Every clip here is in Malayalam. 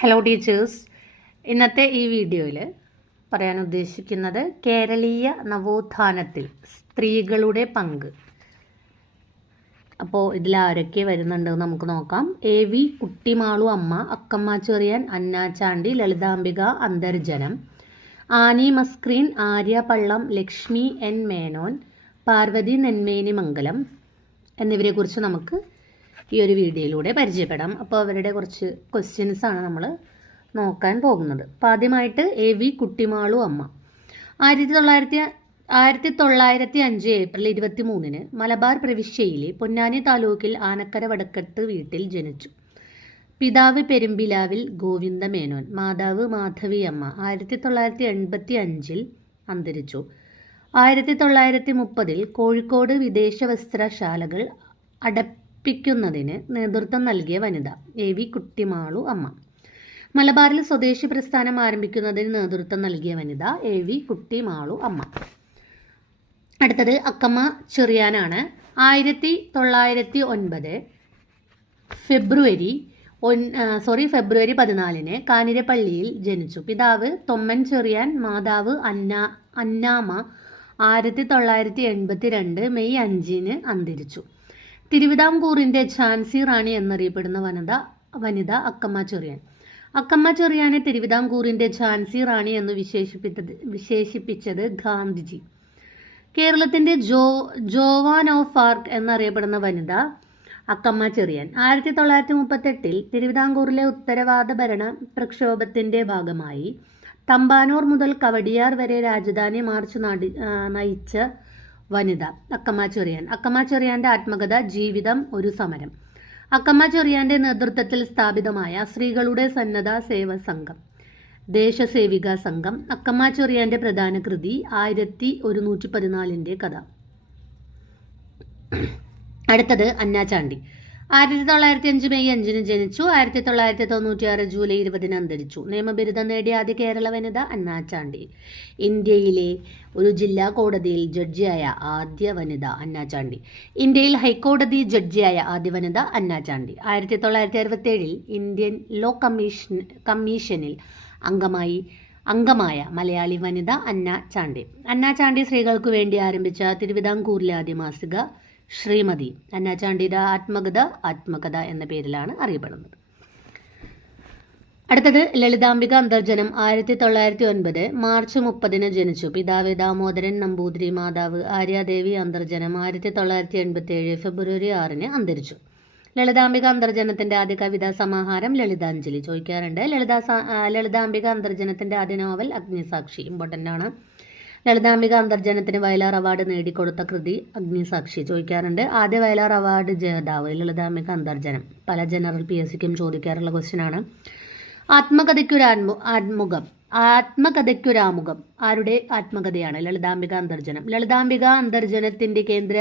ഹലോ ടീച്ചേഴ്സ് ഇന്നത്തെ ഈ വീഡിയോയിൽ പറയാൻ ഉദ്ദേശിക്കുന്നത് കേരളീയ നവോത്ഥാനത്തിൽ സ്ത്രീകളുടെ പങ്ക്. അപ്പോൾ ഇതിൽ ആരൊക്കെ വരുന്നുണ്ട് നമുക്ക് നോക്കാം. A V Kuttimalu Amma Akkamma Cheriyan Anna Chandy Lalithambika Antharjanam. Annie Mascarene Arya Pallam Lakshmi N Menon Parvathi Nenmeni Mangalam എന്നിവരെക്കുറിച്ച് നമുക്ക് ഈ ഒരു വീഡിയോയിലൂടെ പരിചയപ്പെടാം. അപ്പോൾ അവരുടെ കുറച്ച് ക്വസ്റ്റ്യൻസാണ് നമ്മൾ നോക്കാൻ പോകുന്നത്. അപ്പോൾ ആദ്യമായിട്ട് എ വി കുട്ടിമാളു അമ്മ. ആയിരത്തി തൊള്ളായിരത്തി ആയിരത്തി തൊള്ളായിരത്തി അഞ്ച് ഏപ്രിൽ ഇരുപത്തി മൂന്നിന് മലബാർ പ്രവിശ്യയിലെ പൊന്നാനി താലൂക്കിൽ ആനക്കര വടക്കത്ത് വീട്ടിൽ ജനിച്ചു. പിതാവ് പെരുമ്പിലാവിൽ ഗോവിന്ദ മേനോൻ മാതാവ് മാധവിയമ്മ ആയിരത്തി തൊള്ളായിരത്തി എൺപത്തി അഞ്ചിൽ അന്തരിച്ചു. ആയിരത്തി തൊള്ളായിരത്തി മുപ്പതിൽ കോഴിക്കോട് വിദേശ വസ്ത്രശാലകൾ അടപ്പിക്കുന്നതിന് നേതൃത്വം നൽകിയ വനിത എ വി കുട്ടിമാളു അമ്മ. മലബാറിൽ സ്വദേശി പ്രസ്ഥാനം ആരംഭിക്കുന്നതിന് നേതൃത്വം നൽകിയ വനിത എ വി കുട്ടിമാളു അമ്മ. അടുത്തത് അക്കമ്മ ചെറിയാനാണ്. ആയിരത്തി തൊള്ളായിരത്തി ഒൻപത് ഫെബ്രുവരി ഒൻ സോറി ഫെബ്രുവരി പതിനാലിന് കാനിരപ്പള്ളിയിൽ ജനിച്ചു. പിതാവ് തൊമ്മൻ ചെറിയാൻ മാതാവ് അന്ന അന്നാമ ആയിരത്തി തൊള്ളായിരത്തി എൺപത്തി രണ്ട് മെയ് അഞ്ചിന് അന്തരിച്ചു. തിരുവിതാംകൂറിന്റെ ഝാൻസി റാണി എന്നറിയപ്പെടുന്ന വനിത വനിത അക്കമ്മ ചെറിയാൻ. അക്കമ്മ ചെറിയാനെ തിരുവിതാംകൂറിന്റെ ഝാൻസി റാണി എന്ന് വിശേഷിപ്പിച്ചത് വിശേഷിപ്പിച്ചത് ഗാന്ധിജി. കേരളത്തിന്റെ ജോ ജോവാൻ ഓഫ് ആർക്ക് എന്നറിയപ്പെടുന്ന വനിത അക്കമ്മ ചെറിയാൻ. ആയിരത്തി തൊള്ളായിരത്തി മുപ്പത്തെട്ടിൽ തിരുവിതാംകൂറിലെ ഉത്തരവാദ ഭരണ പ്രക്ഷോഭത്തിന്റെ ഭാഗമായി തമ്പാനൂർ മുതൽ കവടിയാർ വരെ രാജധാനി മാർച്ച് നടി നയിച്ച വനിത അക്കമ്മ ചെറിയാൻ. അക്കമ്മ ചൊറിയാന്റെ ആത്മകഥ ജീവിതം ഒരു സമരം. അക്കമ്മ ചൊറിയാന്റെ നേതൃത്വത്തിൽ സ്ഥാപിതമായ സ്ത്രീകളുടെ സന്നദ്ധ സേവ സംഘം. ദേശസേവിക സംഘം. അക്കമ്മ ചൊറിയാന്റെ പ്രധാന കൃതി ആയിരത്തി ഒരുന്നൂറ്റി പതിനാലിന്റെ കഥ. അടുത്തത് അന്നാചാണ്ടി. ആയിരത്തി തൊള്ളായിരത്തി അഞ്ച് മെയ് അഞ്ചിന് ജനിച്ചു. ആയിരത്തി തൊള്ളായിരത്തി തൊണ്ണൂറ്റി ആറ് ജൂലൈ ഇരുപതിന് അന്തരിച്ചു. നിയമബിരുദം നേടിയ ആദ്യ കേരള വനിത അന്നാചാണ്ടി ഇന്ത്യയിലെ ഒരു ജില്ലാ കോടതിയിൽ ജഡ്ജിയായ ആദ്യ വനിത അന്നാചാണ്ടി ഇന്ത്യയിൽ ഹൈക്കോടതി ജഡ്ജിയായ ആദ്യ വനിത അന്നാചാണ്ടി ആയിരത്തി തൊള്ളായിരത്തി അറുപത്തി ഏഴിൽ ഇന്ത്യൻ ലോ കമ്മീഷൻ കമ്മീഷനിൽ അംഗമായി അംഗമായ മലയാളി വനിത അന്ന ചാണ്ടി. അന്ന ചാണ്ടി സ്ത്രീകൾക്ക് വേണ്ടി ആരംഭിച്ച തിരുവിതാംകൂറിലെ ആദ്യ മാസിക ശ്രീമതി അന്നാചാണ്ടിത ആത്മകത ആത്മകഥ എന്ന പേരിലാണ് അറിയപ്പെടുന്നത്. അടുത്തത് ലളിതാംബിക അന്തർജനം ആയിരത്തി തൊള്ളായിരത്തി ഒൻപത് മാർച്ച് മുപ്പതിന് ജനിച്ചു. പിതാവ് ദാമോദരൻ നമ്പൂതിരി മാതാവ് ആര്യാദേവി അന്തർജനം ആയിരത്തി തൊള്ളായിരത്തി എൺപത്തി ഏഴ് ഫെബ്രുവരി ആറിന് അന്തരിച്ചു. ലളിതാംബിക അന്തർജനത്തിന്റെ ആദ്യ കവിതാ സമാഹാരം ലളിതാഞ്ജലി. ചോദിക്കാറുണ്ട് ലളിതാ ലളിതാംബിക അന്തർജനത്തിന്റെ ആദ്യ നോവൽ അഗ്നിസാക്ഷി. ഇമ്പോർട്ടന്റ് ആണ്. ലളിതാംബിക അന്തർജനത്തിന് വയലാർ അവാർഡ് നേടിക്കൊടുത്ത കൃതി അഗ്നിസാക്ഷി ചോദിക്കാറുണ്ട്. ആദ്യ വയലാർ അവാർഡ് ജേതാവ് ലളിതാംബിക അന്തർജനം. പല ജനറൽ പി എസ് സിക്കും ചോദിക്കാറുള്ള ക്വസ്റ്റ്യൻ ആണ്. ആത്മകഥയ്ക്കൊരാത്മു ആത്മുഖം ആത്മകഥയ്ക്കൊരാമുഖം. ആരുടെ ആത്മകഥയാണ് ലളിതാംബിക അന്തർജനം? ലളിതാംബിക അന്തർജനത്തിന്റെ കേന്ദ്ര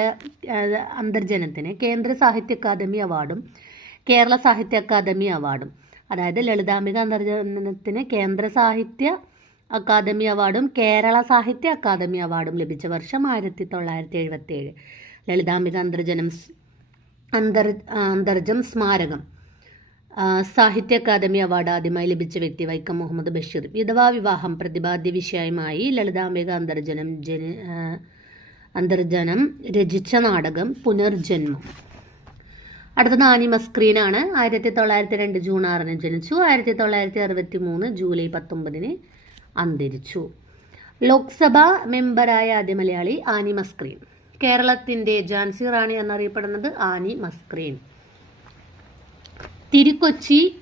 അന്തർജനത്തിന് കേന്ദ്ര സാഹിത്യ അക്കാദമി അവാർഡും കേരള സാഹിത്യ അക്കാദമി അവാർഡും. അതായത് ലളിതാംബിക അന്തർജനത്തിന് കേന്ദ്ര സാഹിത്യ അക്കാദമി അവാർഡും കേരള സാഹിത്യ അക്കാദമി അവാർഡും ലഭിച്ച വർഷം ആയിരത്തി തൊള്ളായിരത്തി എഴുപത്തി ഏഴ് ലളിതാംബിക അന്തർജനം അന്തർ അന്തർജം സ്മാരകം സാഹിത്യ അക്കാദമി അവാർഡ് ആദ്യമായി ലഭിച്ച വ്യക്തി വൈക്കം മുഹമ്മദ് ബഷീർ. വിധവാ വിവാഹം പ്രതിപാദ്യ വിഷയമായി ലളിതാംബിക അന്തർജനം ജന അന്തർജനം രചിച്ച നാടകം പുനർജന്മം. അടുത്ത നാനി മസ്ക്രീനാണ് ആയിരത്തി തൊള്ളായിരത്തി രണ്ട് ജൂൺ ആറിന് ജനിച്ചു. ആയിരത്തി തൊള്ളായിരത്തി അറുപത്തി മൂന്ന് ജൂലൈ പത്തൊമ്പതിന് അന്തരിച്ചു. ലോക്സഭാ മെമ്പറായ ആദ്യ മലയാളി ആനി മസ്ക്രീൻ. കേരളത്തിന്റെ ജാൻസി റാണി എന്നറിയപ്പെടുന്നത് ആനി മസ്ക്രീൻ. തിരുക്കൊച്ചി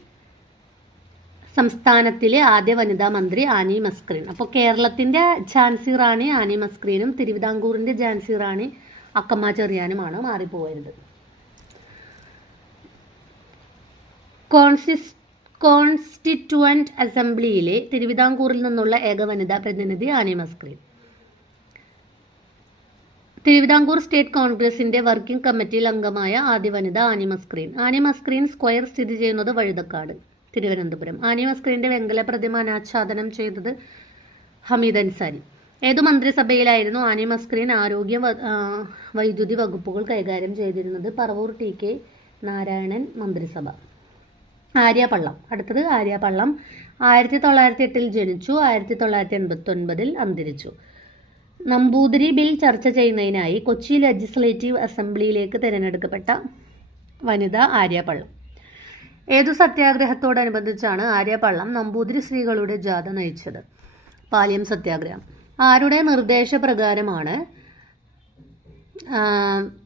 സംസ്ഥാനത്തിലെ ആദ്യ വനിതാ മന്ത്രി ആനി മസ്ക്രീൻ. അപ്പോൾ കേരളത്തിന്റെ ഝാൻസി റാണി ആനി മസ്ക്രീനും തിരുവിതാംകൂറിന്റെ ഝാൻസി റാണി അക്കമ്മ ചെറിയാനുമാണ് മാറിപ്പോയത്. കോൺസിസ് കോൺസ്റ്റിറ്റ്യുവന്റ് അസംബ്ലിയിലെ തിരുവിതാംകൂറിൽ നിന്നുള്ള ഏക വനിതാ പ്രതിനിധി ആനി മസ്ക്രീൻ. തിരുവിതാംകൂർ സ്റ്റേറ്റ് കോൺഗ്രസിന്റെ വർക്കിംഗ് കമ്മിറ്റിയിൽ അംഗമായ ആദ്യ വനിത Annie Mascarene. Annie Mascarene square സ്ഥിതി ചെയ്യുന്നത് വഴുതക്കാട് തിരുവനന്തപുരം. ആനി മസ്ക്രീന്റെ വെങ്കല പ്രതിമ അനാച്ഛാദനം ചെയ്തത് ഹമീദ് അൻസാരി. ഏതു മന്ത്രിസഭയിലായിരുന്നു ആനി മസ്ക്രീൻ ആരോഗ്യ വൈദ്യുതി വകുപ്പുകൾ കൈകാര്യം ചെയ്തിരുന്നത്? പറവൂർ ടി കെ നാരായണൻ മന്ത്രിസഭ. ആര്യ പള്ളം അടുത്തത് ആര്യ പള്ളം ആയിരത്തി തൊള്ളായിരത്തി എട്ടിൽ ജനിച്ചു ആയിരത്തി തൊള്ളായിരത്തി എൺപത്തി ഒൻപതിൽ അന്തരിച്ചു. നമ്പൂതിരി ബിൽ ചർച്ച ചെയ്യുന്നതിനായി കൊച്ചി ലെജിസ്ലേറ്റീവ് അസംബ്ലിയിലേക്ക് തിരഞ്ഞെടുക്കപ്പെട്ട വനിത ആര്യ പള്ളം ഏതു സത്യാഗ്രഹത്തോടനുബന്ധിച്ചാണ് ആര്യ പള്ളം നമ്പൂതിരി സ്ത്രീകളുടെ ജാഥ നയിച്ചത്? പാലിയം സത്യാഗ്രഹം. ആരുടെ നിർദ്ദേശപ്രകാരമാണ് ആര്യപള്ളം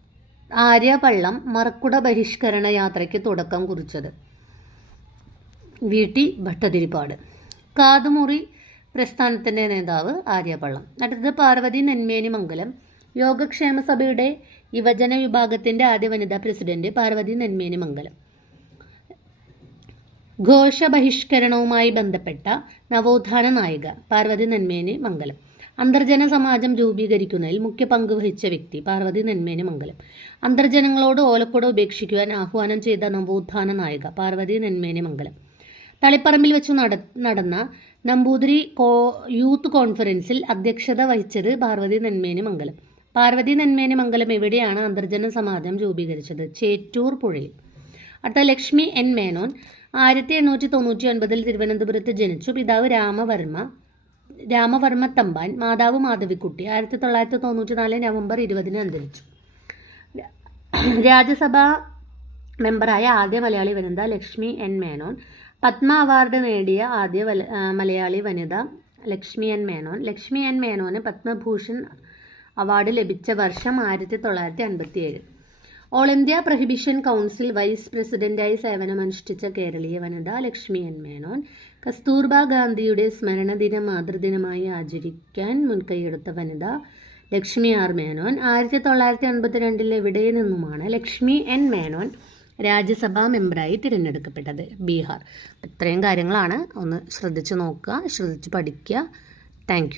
ആര്യ പള്ളം മറക്കുട ബഹിഷ്കരണ യാത്രയ്ക്ക് തുടക്കം കുറിച്ചത്? V T Bhattathiripad. കാതുമുറി പ്രസ്ഥാനത്തിന്റെ നേതാവ് ആര്യപള്ളം അടുത്തത് പാർവതി നെന്മേനി മംഗലം. യോഗക്ഷേമ സഭയുടെ യുവജന വിഭാഗത്തിന്റെ ആദ്യ വനിതാ പ്രസിഡന്റ് പാർവതി നെന്മേനി മംഗലം. ഘോഷ ബഹിഷ്കരണവുമായി ബന്ധപ്പെട്ട നവോത്ഥാന നായിക പാർവതി നെന്മേനി മംഗലം. അന്തർജന സമാജം രൂപീകരിക്കുന്നതിൽ മുഖ്യ പങ്ക് വഹിച്ച വ്യക്തി പാർവതി നെന്മേനി മംഗലം. അന്തർജനങ്ങളോട് ഓലക്കുട ഉപേക്ഷിക്കുവാൻ ആഹ്വാനം ചെയ്ത നവോത്ഥാന നായിക പാർവതി നെന്മേനി മംഗലം. തളിപ്പറമ്പിൽ വെച്ച് നട നടന്ന നമ്പൂതിരി കോ യൂത്ത് കോൺഫറൻസിൽ അധ്യക്ഷത വഹിച്ചത് പാർവതി നന്മേനി മംഗലം. പാർവതി നന്മേനി മംഗലം എവിടെയാണ് അന്തർജന സമാജം രൂപീകരിച്ചത്? ചേറ്റൂർ പുഴയിൽ. അടുത്ത ലക്ഷ്മി എൻ മേനോൻ. ആയിരത്തി എണ്ണൂറ്റി തൊണ്ണൂറ്റി ഒൻപതിൽ തിരുവനന്തപുരത്ത് ജനിച്ചു. പിതാവ് രാമവർമ്മ രാമവർമ്മ തമ്പാൻ. മാതാവ് മാധവിക്കുട്ടി. ആയിരത്തി തൊള്ളായിരത്തി തൊണ്ണൂറ്റി നാല് നവംബർ ഇരുപതിന് അന്തരിച്ചു. രാജ്യസഭാ മെമ്പറായ ആദ്യ മലയാളി വനിത ലക്ഷ്മി എൻ മേനോൻ. പത്മ അവാർഡ് നേടിയ ആദ്യ മലയാളി വനിത ലക്ഷ്മി എൻ മേനോൻ. ലക്ഷ്മി എൻ മേനോന് പത്മഭൂഷൺ അവാർഡ് ലഭിച്ച വർഷം ആയിരത്തി തൊള്ളായിരത്തി അൻപത്തി ഏഴ് all India prohibition council vice പ്രസിഡന്റായി സേവനമനുഷ്ഠിച്ച കേരളീയ വനിത ലക്ഷ്മി എൻ മേനോൻ കസ്തൂർബ ഗാന്ധിയുടെ സ്മരണ ദിനം മാതൃദിനമായി ആചരിക്കാൻ മുൻകൈയെടുത്ത വനിത ലക്ഷ്മി ആർ മേനോൻ ആയിരത്തി തൊള്ളായിരത്തി അൻപത്തിരണ്ടിൽ എവിടെ നിന്നുമാണ് ലക്ഷ്മി എൻ മേനോൻ രാജ്യസഭാ മെമ്പറായി തിരഞ്ഞെടുക്കപ്പെട്ടത് ബീഹാർ. ഇത്രയും കാര്യങ്ങളാണ്. ഒന്ന് ശ്രദ്ധിച്ച് നോക്കുക ശ്രദ്ധിച്ച് പഠിക്കുക. താങ്ക്